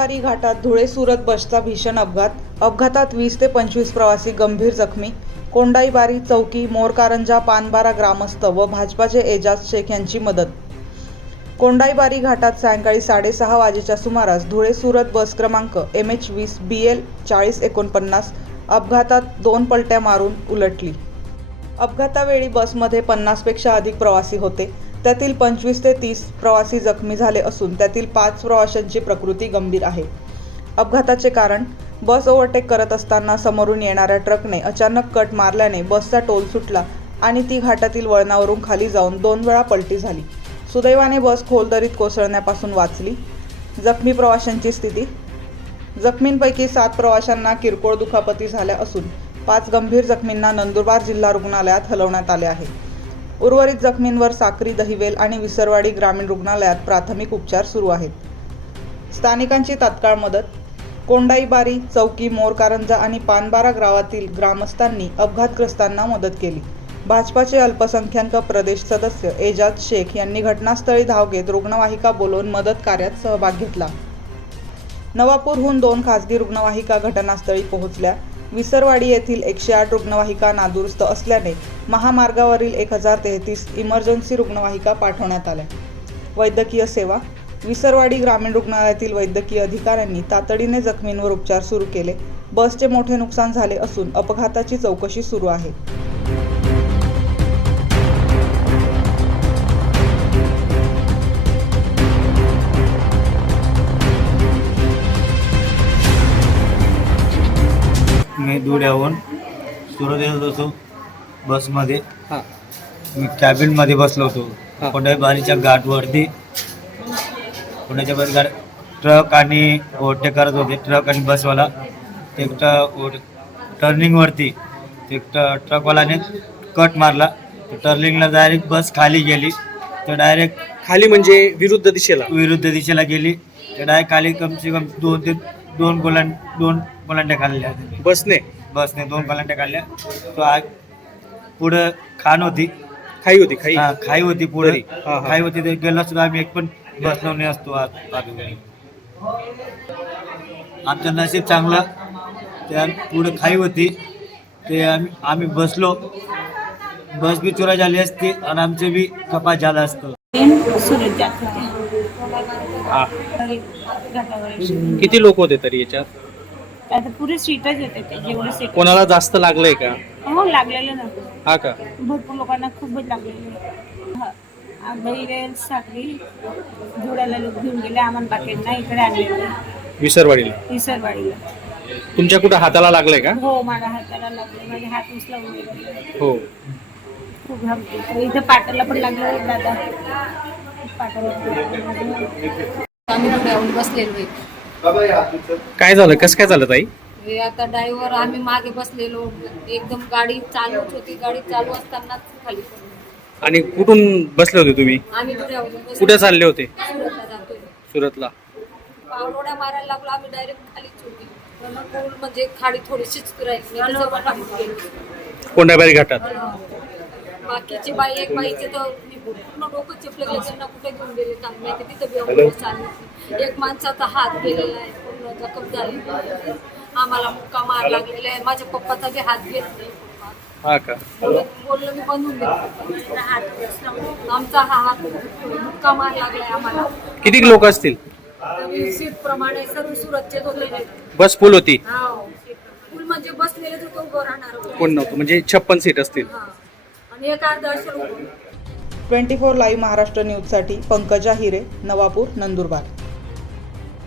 डाईबारी घाटात धुळे सुरत बसचा भीषण अपघात. अपघातात वीस ते पंचवीस प्रवासी गंभीर जखमी. कोंडाईबारी चौकी मोरकारंजा पानबारा ग्रामस्थ व भाजपाचे एजाज शेख यांची मदत. कोंडाईबारी घाटात सायंकाळी साडेसहा वाजेच्या सुमारास धुळे सुरत बस क्रमांक एम एच वीस बी एल चाळीस एकोणपन्नास अपघातात दोन पलट्या मारून उलटली. अपघातावेळी बसमध्ये पन्नासपेक्षा अधिक प्रवासी होते. त्यातील पंचवीस ते तीस प्रवासी जखमी झाले असून त्यातील पाच प्रवाशांची प्रकृती गंभीर आहे. अपघाताचे कारण बस ओव्हरटेक करत असताना समोरून येणाऱ्या ट्रकने अचानक कट मारल्याने बसचा टोल सुटला आणि ती घाटातील वळणावरून खाली जाऊन दोन वेळा पलटी झाली. सुदैवाने बस खोल दरीत कोसळण्यापासून वाचली. जखमी प्रवाशांची स्थिती जखमींपैकी सात प्रवाशांना किरकोळ दुखापती झाल्या असून पाच गंभीर जखमींना नंदुरबार जिल्हा रुग्णालयात हलवण्यात आले आहे. उर्वरित जखमींवर साक्री दहिवेल आणि विसरवाडी ग्रामीण रुग्णालयात प्राथमिक उपचार सुरू आहेत. स्थानिकांची तात्काळ मदत कोंडाईबारी चौकी मोरकारंजा आणि पानबारा गावातील ग्रामस्थांनी अपघातग्रस्तांना मदत केली. भाजपाचे अल्पसंख्याक प्रदेश सदस्य एजाज शेख यांनी घटनास्थळी धाव घेत रुग्णवाहिका बोलवून मदत कार्यात सहभाग घेतला. नवापूरहून दोन खासगी रुग्णवाहिका घटनास्थळी पोहोचल्या. विसरवाडी येथील एकशे आठ रुग्णवाहिका नादुरुस्त असल्याने महामार्गावरील एक हजार तेहतीस इमर्जन्सी रुग्णवाहिका पाठवण्यात आल्या. वैद्यकीय सेवा विसरवाडी ग्रामीण रुग्णालयातील वैद्यकीय अधिकाऱ्यांनी तातडीने जखमींवर उपचार सुरू केले. बसचे मोठे नुकसान झाले असून अपघाताची चौकशी सुरू आहे. मी धुळ्याहून सुरत येत होतो बसमध्ये. हां. मी कॅबिनमध्ये बसलो. होतो. कोंडाईबारीच्या घाटवरती बारी गाड ट्रक आणि ओव्हरटेक करत होते. ट्रक आणि बसवाला. ते टर्निंगवरती. ते ट- ट्रकवाल्याने कट मारला. टर्निंगला डायरेक्ट बस खाली गेली. तर डायरेक्ट खाली म्हणजे विरुद्ध दिशेला. विरुद्ध दिशेला गेली. तर डायरेक्ट खाली कमसे कम दोन ते दोन गोलां दोन गोलांट्या खाल्ल्या. बसने. बसने दोन पलांट्या काढल्या. तो आग पुढं खाण होती. खाई होती खाई. हा, खाई होती पुढे. हा, हा. खाई होती ते गेला सुद्धा आम्ही एक पण बसलो नाही असतो आतमध्ये. आमचं नशीब चांगलं. त्या पुढे खाई होती. ते आम्ही आम्ही बसलो. बस बी चुरा झाली असती आणि आमचे बी कपात झालं असतं. सुरत जात होते हा. घाटावर किती लोक होते तरी याच्यात? आता पुरे सीटच येते ते जेवढे सीट कोणाला जास्त लागलंय का? हो लागलेलं ना. हा का? भरपूर लोकांना खूपच लागलेलं हा. बैल साखरी धुळ्याला लोक घेऊन गेले आम्हाला बाकींना इकडे आणलेले विसरवाडीला? विसरवाडीला. तुमच्या कुठं हाताला लागलंय का? हो माझ्या हाताला लागले माझे हात उचलावून गेले. हो. खूप इथं पाटाला पण लागलं दादा पाटाला पण लागलं. आम्ही पुण्याहून बसलेलो आहे. काय झालं? कसं काय झालं ताई? हे आता ड्रायव्हर आम्ही मागे बसलेलो. एकदम गाडी चालूच होती. गाडी चालू असतानाच खाली पडलो. आणि कुठून बसले होते तुम्ही? आम्ही धुळ्याहून बसलो. कुठे चालले होते? सुरतला जातोय. सुरतला. मारायला लागलो. आम्ही डायरेक्ट खालीच होती. पूल म्हणजे खाडी थोडीशीच राहिली. खाली गेली. कोंडाबारी घाटात. बाकीची बाई एक बाईचे तर पूर्ण डोकं चिपलेलं त्यांना कुठे घेऊन गेले? काम नाही तिथं आली होती. एक माणसाचा हात गेलेला आहे पूर्ण जखम आहे. आम्हाला मुक्का मार लागलेला आहे. माझ्या पप्पाचा बी हात घेत नाही हा का? बोललं मी बनवून बसला. आमचा हा हात मुक्का मार लागलाय आम्हाला. किती लोक असतील? सीट प्रमाणे सर्व सुरतचे होते बस फुल होती? फुल म्हणजे बसलेले तर तो उभं राहणार. कोण नव्हतं? म्हणजे छप्पन सीट असतील. आणि एक अर्धा उभं. ट्वेंटी फोर लाईव्ह महाराष्ट्र न्यूजसाठी पंकजा हिरे नवापूर नंदुरबार.